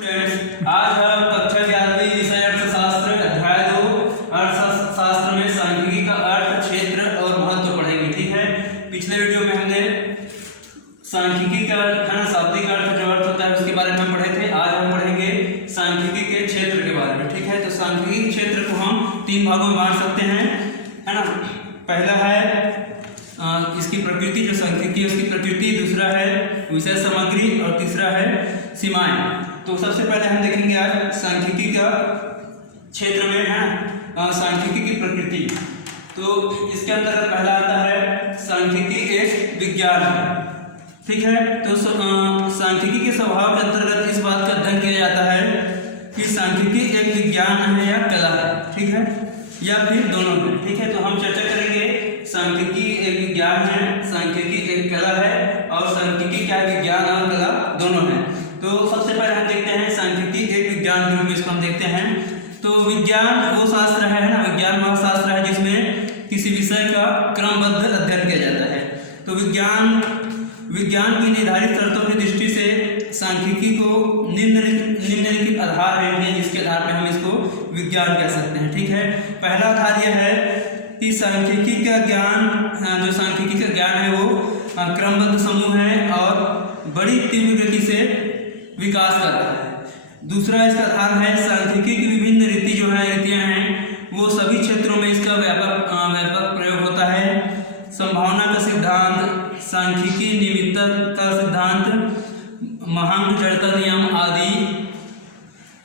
Students, आज हम कक्षा 11वीं विषय अर्थशास्त्र अध्याय 2 अर्थशास्त्र में सांख्यिकी का अर्थ, क्षेत्र और महत्व पढ़ेंगे। ठीक है, पिछले वीडियो में हमने सांख्यिकी का शाब्दिक अर्थ जो अर्थ होता है उसके बारे में पढ़े थे। आज हम पढ़ेंगे सांख्यिकी के क्षेत्र के बारे में। ठीक है, तो सांख्यिकी क्षेत्र को हम 3 भागों में बांट सकते हैं, है ना। पहला है इसकी प्रकृति, जो सांख्यिकी उसकी प्रकृति, दूसरा है विषय सामग्री और तीसरा है सीमाएं। तो सबसे पहले हम देखेंगे आज सांख्यिकी का क्षेत्र में, है सांख्यिकी की प्रकृति। तो इसके अंतर्गत पहला आता है सांख्यिकी एक विज्ञान है। ठीक है, तो सांख्यिकी के स्वभाव के अंतर्गत इस बात का अध्ययन किया जाता है कि सांख्यिकी एक विज्ञान है या कला है। ठीक है, या फिर दोनों है। ठीक है, तो हम चर्चा करेंगे सांख्यिकी एक विज्ञान है, सांख्यिकी एक कला है, और सांख्यिकी क्या विज्ञान और कला दोनों है। तो सबसे पहले हम देखते हैं सांख्यिकी एक विज्ञान के रूप में इसको हम देखते हैं। तो विज्ञान वो शास्त्र है ना, विज्ञान वह शास्त्र है जिसमें किसी विषय का क्रमबद्ध अध्ययन किया जाता है। तो विज्ञान की निर्धारित शर्तों की दृष्टि से सांख्यिकी को निम्नलिखित आधार है जिसके आधार पर हम इसको विज्ञान कह सकते हैं। ठीक है, पहला आधार यह है कि सांख्यिकी का ज्ञान, जो सांख्यिकी का ज्ञान है वो क्रमबद्ध समूह है और बड़ी तीव्र गति से विकास कर रहा है। दूसरा इसका आधार है सांख्यिकी की विभिन्न रीतियां हैं वो सभी क्षेत्रों में इसका व्यापक प्रयोग होता है। संभावना का सिद्धांत, सांख्यिकी निमित्तक का सिद्धांत, महांक जड़ता नियम आदि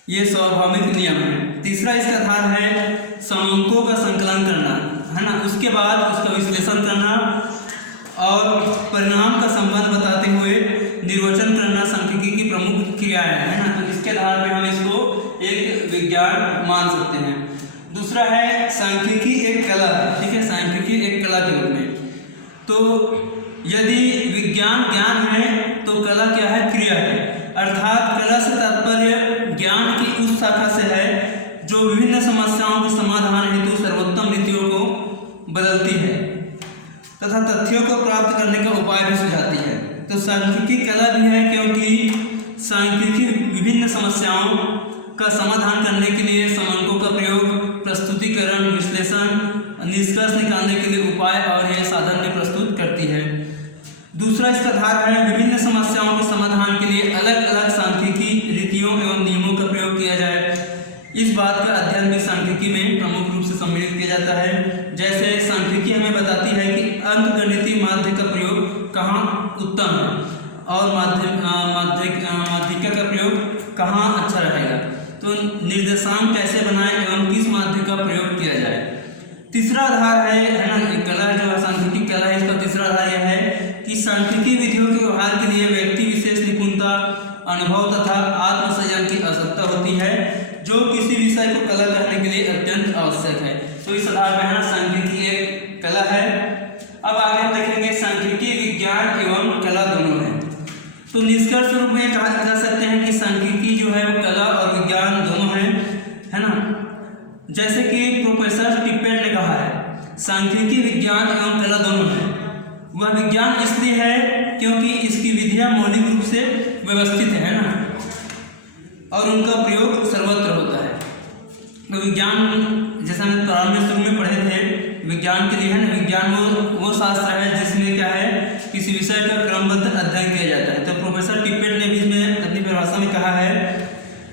ये स्वाभाविक नियम है। तीसरा इसका आधार है समांकों का संकलन करना, है ना, उसके बाद उसका विश्लेषण करना और परिणाम का संबंध बताते हुए निर्वचन करना सांख्यिकी की प्रमुख क्रियाएं है ना। तो इसके आधार पर हम इसको एक विज्ञान मान सकते हैं। दूसरा है सांख्यिकी एक कला है। ठीक है, सांख्यिकी एक कला के रूप में। तो यदि विज्ञान ज्ञान है तो कला क्या है, क्रिया है। अर्थात कला से तात्पर्य ज्ञान की उस शाखा से है जो विभिन्न समस्याओं के समाधान हेतु सर्वोत्तम रीतियों को बदलती है तथा तथ्यों को प्राप्त करने का उपाय भी सुझाती है। तो सांख्यिकी कला भी है क्योंकि सांख्यिकी विभिन्न समस्याओं का समाधान करने के लिए समांकों का प्रयोग, प्रस्तुतिकरण, विश्लेषण, निष्कर्ष निकालने के लिए उपाय और यह साधन भी प्रस्तुत करती है। दूसरा इसका आधार है विभिन्न समस्याओं के समाधान के लिए अलग अलग सांख्यिकी रीतियों एवं नियमों का प्रयोग किया जाए। इस बात का अध्ययन भी सांख्यिकी में प्रमुख रूप से सम्मिलित किया जाता है। जैसे सांख्यिकी हमें बताती है कि अंकगणितीय माध्य का प्रयोग कहाँ उत्तम है और माध्यिका का प्रयोग कहाँ अच्छा रहेगा। तो निर्देशांक कैसे बनाएं एवं किस माध्य का प्रयोग किया जाए। तीसरा आधार है ना, कला जो है सांख्यिकी कला है, इसका तीसरा आधार यह है कि सांख्यिकी विधियों के व्यवहार के लिए व्यक्ति विशेष निपुणता, अनुभव तथा आत्मसंयम की आवश्यकता होती है जो किसी विषय को कला करने के लिए अत्यंत आवश्यक है। तो इस आधार पर सांख्यिकी एक कला है। अब आगे हम देखेंगे सांख्यिकी विज्ञान एवं कला दोनों है। तो निष्कर्ष रूप में कहा जा सकते हैं कि सांख्यिकी जो है वो कला और विज्ञान दोनों है ना। जैसे कि प्रोफेसर टिप्पेट ने कहा है सांख्यिकी विज्ञान एवं कला दोनों है। वह विज्ञान इसलिए है क्योंकि इसकी विधियां मौलिक रूप से व्यवस्थित है ना, और उनका प्रयोग सर्वत्र होता है। तो विज्ञान जैसा हम प्रारंभिक शुरू में पढ़े थे, विज्ञान के लिए है ना, विज्ञान वो शास्त्र है जिसमें क्या है, किसी विषय का क्रमबद्ध अध्ययन किया जाता है। तो प्रोफेसर टिप्पेट ने भी इसमें अपनी परिभाषा में कहा है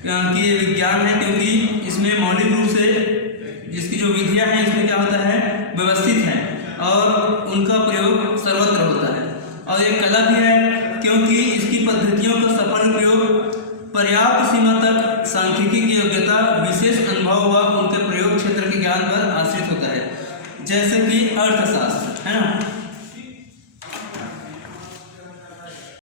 कि ये विज्ञान है क्योंकि इसमें मौलिक रूप से इसकी जो विधियां हैं इसमें क्या होता है, व्यवस्थित है और उनका प्रयोग सर्वत्र होता है। और ये कला भी है क्योंकि इसकी पद्धतियों का सफल प्रयोग पर्याप्त सीमा तक सांख्यिकी की योग्यता, विशेष अनुभव व उनके प्रयोग क्षेत्र के ज्ञान पर आश्रित होता है। जैसे कि अर्थशास्त्र है ना,